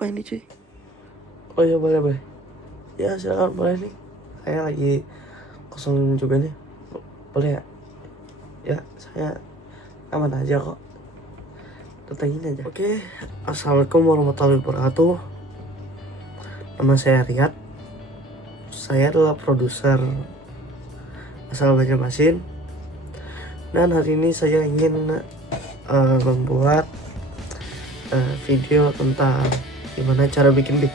apa ini cuy? Oh iya boleh. Ya silakan boleh nih. Saya lagi kosong juga nih. Boleh ya? Ya saya aman aja kok. Datangin aja. Oke, assalamualaikum warahmatullahi wabarakatuh. Nama saya Riyad. Saya adalah produser asal Banjarmasin. Dan hari ini saya ingin membuat video tentang gimana cara bikin beat.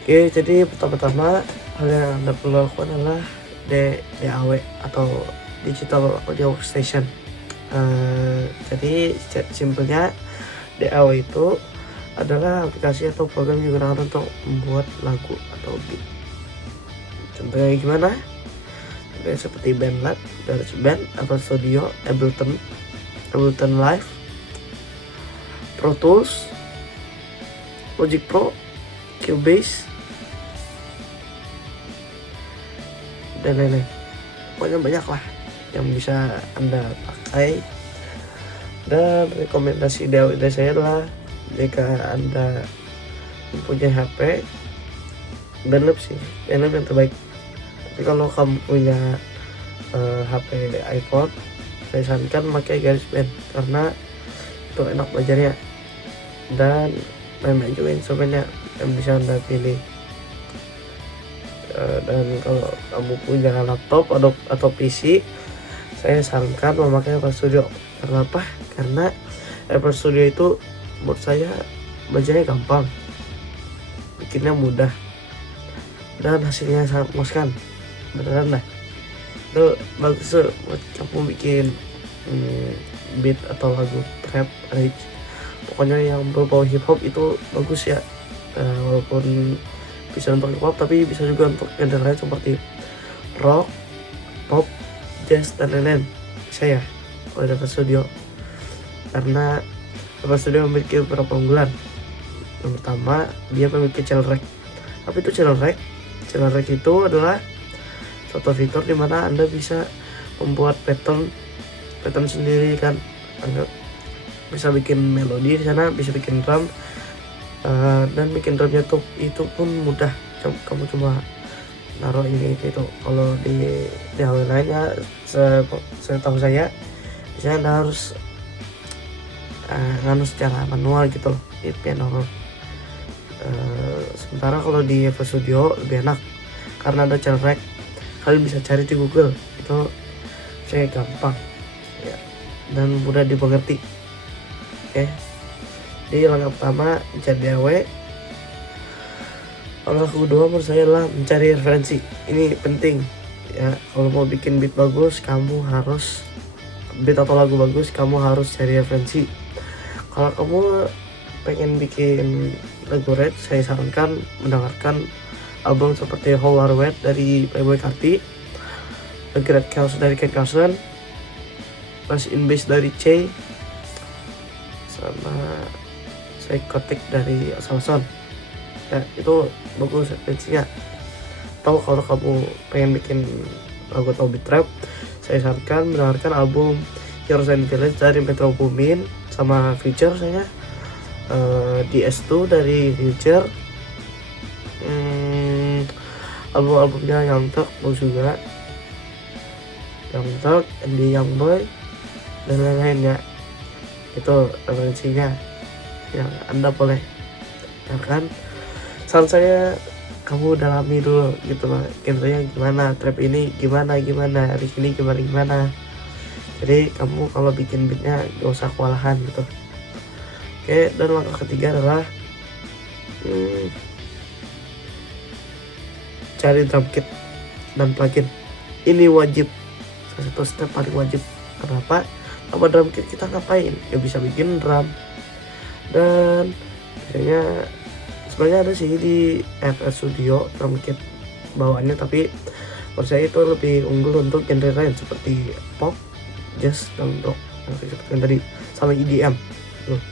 Oke, jadi pertama-tama hal yang Anda perlu lakukan adalah DAW atau Digital Audio Workstation. Jadi simpelnya DAW itu adalah aplikasi atau program yang digunakan untuk membuat lagu atau beat. Contohnya gimana? Contohnya seperti BandLab, GarageBand, FL Studio, Ableton Live, Pro Tools, Logic Pro, Cubase, dan lain-lain. Pokoknya banyak lah yang bisa Anda pakai. Dan rekomendasi dari saya adalah jika Anda mempunyai HP, BandLab yang terbaik. Tapi kalau kamu punya HP iPhone, saya sarankan pakai GarageBand karena itu enak belajarnya dan banyak juga instrumennya yang bisa Anda pilih. Dan kalau kamu punya laptop atau PC, saya sarankan memakai FL Studio. Karena apa? Karena FL Studio itu menurut saya belajarnya gampang, bikinnya mudah, dan hasilnya sangat memuaskan. Beneran lah, itu bagus tuh buat kamu bikin beat atau lagu trap, rage, pokoknya yang berbau hip hop itu bagus ya. Walaupun bisa untuk hip hop tapi bisa juga untuk genre lain seperti rock, pop, jazz, dan lain-lain bisa ya kalau ada FL Studio. Karena FL Studio memiliki beberapa unggulan. Yang pertama, dia memiliki channel rec. Apa itu channel rec? Channel rec itu adalah suatu fitur dimana Anda bisa membuat pattern sendiri kan. Anda bisa bikin melodi di sana, bisa bikin drum, dan bikin drumnya itu pun mudah. Kamu cuma naruh ini itu. Kalau di hal lainnya, setahu saya biasanya Anda harus nganu secara manual gitu loh di piano roll. Sementara kalau di FL Studio lebih enak karena ada channel rec. Kalian bisa cari di Google, itu saya gampang ya, dan mudah dimengerti. Oke, jadi langkah pertama mencari DAW. Langkah kedua menurut saya adalah mencari referensi. Ini penting ya, kalau mau bikin beat bagus, beat atau lagu bagus, kamu harus cari referensi. Kalau kamu pengen bikin lagu rap, saya sarankan mendengarkan album seperti How Are Wet dari Playboi Carti, The Great Chaos dari Ken Carson, Bass in Bass dari C, sama Psychotic dari Asalson. Ya, itu bagus referensinya. Atau kalau kamu pengen bikin lagu atau beat rap, saya sarankan mendengarkan album Heroes and Villains dari Metro Boomin, sama Future saya DS2 dari Future. Album-albumnya Young Thug bagus juga, Young Thug, Andy Youngboy, dan lain-lainnya. Itu referensinya yang Anda boleh ya kan. Saran saya kamu dalami dulu gitu loh, genrenya gimana, trap ini gimana, di sini gimana. Jadi kamu kalau bikin beatnya gak usah kewalahan gitu. Oke, dan langkah ketiga adalah cari drum kit dan plugin. Ini wajib, salah satu step paling wajib. Kenapa? Tanpa drum kit kita ngapain? Ya bisa bikin drum. Dan biasanya sebenarnya ada sih di FL Studio drum kit bawaannya, tapi menurut saya itu lebih unggul untuk genre lain seperti pop, jazz, dan rock yang saya sebutkan tadi, sama EDM tuh.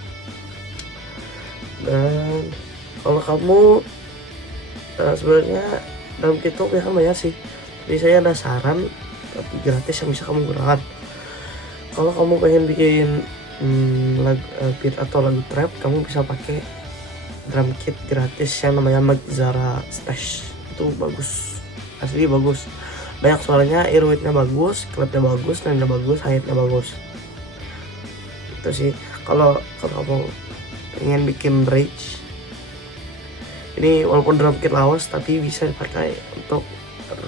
Dan kalau kamu sebenarnya dalam itu ya kan bayar sih, jadi saya ada saran tapi gratis yang bisa kamu gunakan. Kalau kamu pengen bikin beat atau lagu trap, kamu bisa pakai drum kit gratis yang namanya Magzara Stash. Itu bagus, asli bagus, banyak suaranya, earwidth-nya bagus, clap-nya bagus, nanya bagus, hi-hat-nya bagus. Itu sih kalau kamu pengen bikin rage. Ini walaupun drum kit lawas tapi bisa dipakai untuk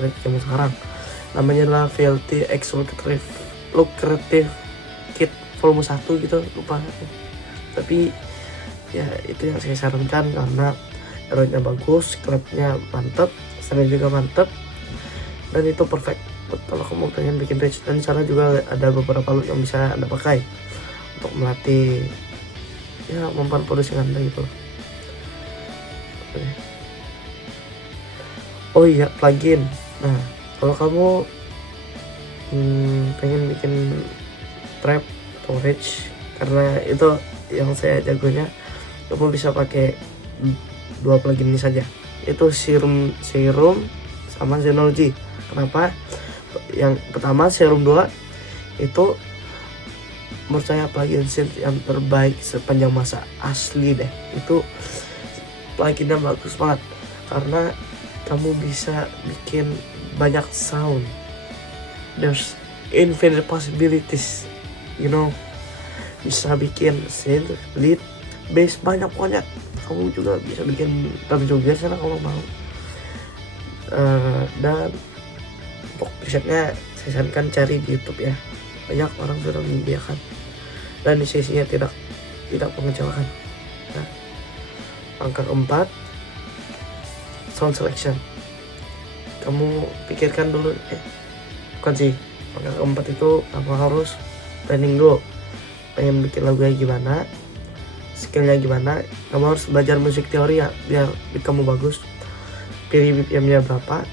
rage zaman sekarang. Namanya adalah VLT X Lucrative Kit volume 1 gitu, lupa. Tapi ya itu yang saya sarankan karena earwidth-nya bagus, clap-nya mantep, snare juga mantep, dan itu perfect kalau kamu pengen bikin rage. Dan di sana juga ada beberapa loop yang bisa Anda pakai untuk melatih ya memperproduksi Anda gitu. Oh iya, plugin. Nah, kalau kamu pengen bikin trap atau rage, karena itu yang saya jagonya, kamu bisa pakai 2 plugin ini saja, itu Serum sama Xenology. Kenapa? Yang pertama Serum 2 itu menurut saya plugin synth yang terbaik sepanjang masa, asli deh. Itu pluginnya bagus banget karena kamu bisa bikin banyak sound, there's infinite possibilities, bisa bikin synth, lead, bass, banyak pokoknya. Kamu juga bisa bikin drum juga sana kalau mau. Dan untuk presetnya saya sarankan cari di YouTube ya, banyak orang sudah menyediakan dan sisinya tidak mengecewakan. Nah, angka keempat, sound selection. Kamu pikirkan dulu, bukan sih, angka keempat itu kamu harus planning dulu, pengen bikin lagunya gimana, skillnya gimana. Kamu harus belajar musik teori ya biar kamu bagus, pilih BPM-nya berapa,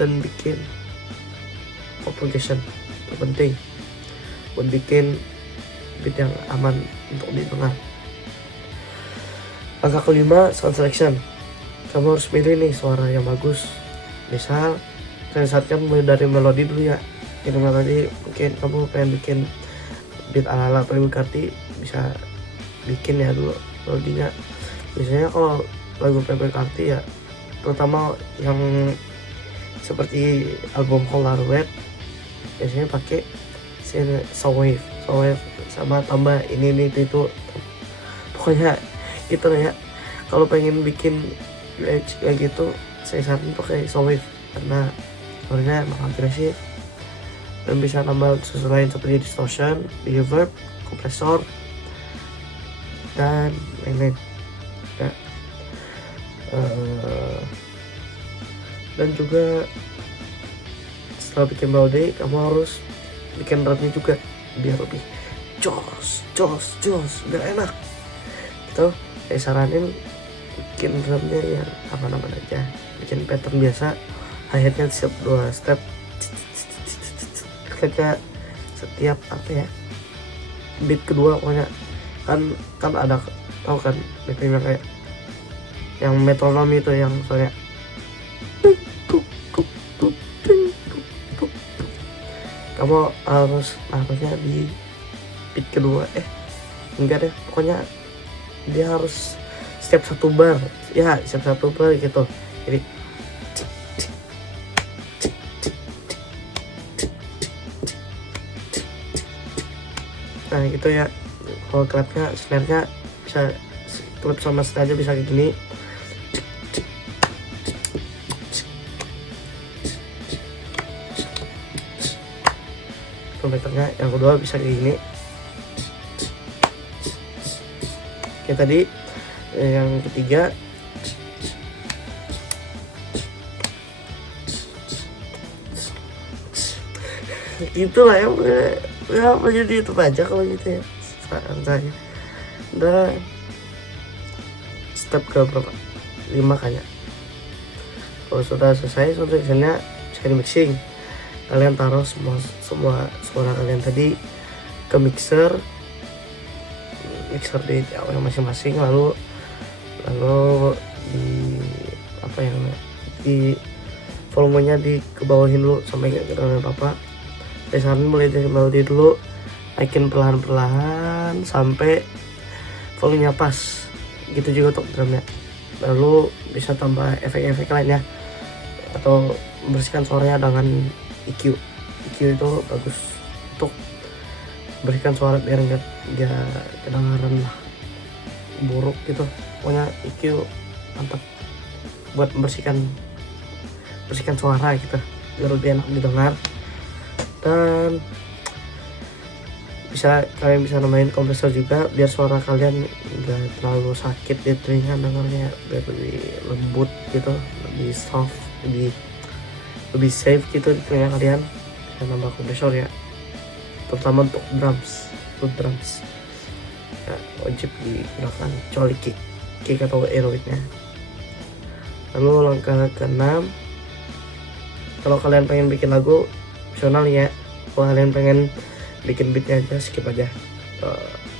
dan bikin propagation. Itu penting buat bikin beat yang aman untuk didengar. Angka kelima, sound selection. Kamu harus pilih nih suara yang bagus. Misal saya sarankan mulai dari melodi dulu ya. Ini melodi, mungkin kamu pengen bikin beat ala-ala Playboy Carti, bisa bikin ya dulu melodinya. Biasanya kalau lagu Playboy Carti ya, terutama yang seperti album Polaroid, biasanya pakai Soundwave sama tambah ini itu. Pokoknya gitu ya. Kalau pengen bikin rage kayak gitu, saya saranin pakai Soundwave karena suaranya emang agresif dan bisa tambah sesuatu lain seperti distortion, reverb, kompresor, dan lain-lain ya. Dan juga setelah bikin melodi, kamu harus bikin drumnya juga biar lebih jos, biar enak gitu. Saya saranin bikin drumnya yang aman-aman aja, bikin pattern biasa, hi-hatnya setiap 2 step, ketika setiap beat kedua. Pokoknya kan ada, tahu kan BPM kayak yang metronom itu, yang soalnya kamu harusnya di beat kedua, enggak deh, pokoknya dia harus setiap 1 bar gitu. Jadi nah gitu ya. Kalau clapnya, snare-nya bisa clap sama snare aja bisa kayak gini. Meternya yang kedua bisa kayak gini. Kayak tadi. Yang ketiga itulah ya jadi itu aja kalau gitu ya saran saya. Dan step ke berapa, 5 kayaknya. Kalau sudah selesai sound selectionnya, saya mixing. Kalian taruh semua suara kalian tadi ke mixer di TAW masing-masing, lalu di volumenya dikebawahin dulu sampai nggak kedengeran apa-apa. Saya saranin mulai dari melodi dulu, naikin perlahan-perlahan sampai volumenya pas gitu juga untuk drumnya. Lalu bisa tambah efek-efek lainnya atau membersihkan suaranya dengan EQ. EQ itu bagus untuk berikan suara biar nggak kedengaran lah buruk gitu. Pokoknya EQ mantap buat membersihkan suara gitu biar lebih enak didengar. Dan kalian bisa namain kompresor juga biar suara kalian nggak terlalu sakit di telinga dengarnya, biar lebih lembut gitu, lebih soft, lebih safe gitu di telinga kalian. Bisa nambah kompresor ya, terutama untuk drums ya, wajib digunakan kecuali kick atau aerobic-nya. Lalu langkah ke-6, kalau kalian pengen bikin lagu opsional ya, kalau kalian pengen bikin beatnya aja skip aja.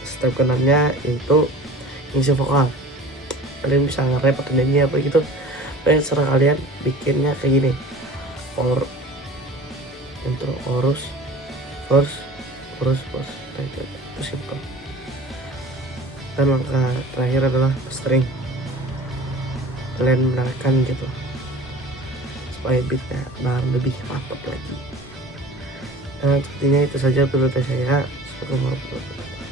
Step ke-6-nya yaitu ngisi vokal. Kalian bisa nge-rap atau nyanyi apa gitu, serah kalian bikinnya kayak gini: intro, chorus, verse, itu simple. Dan langkah terakhir adalah mastering. Kalian mendengarkan gitu supaya beatnya lebih mantap lagi. Sepertinya itu saja video saya. Assalamualaikum warahmatullahi wabarakatuh.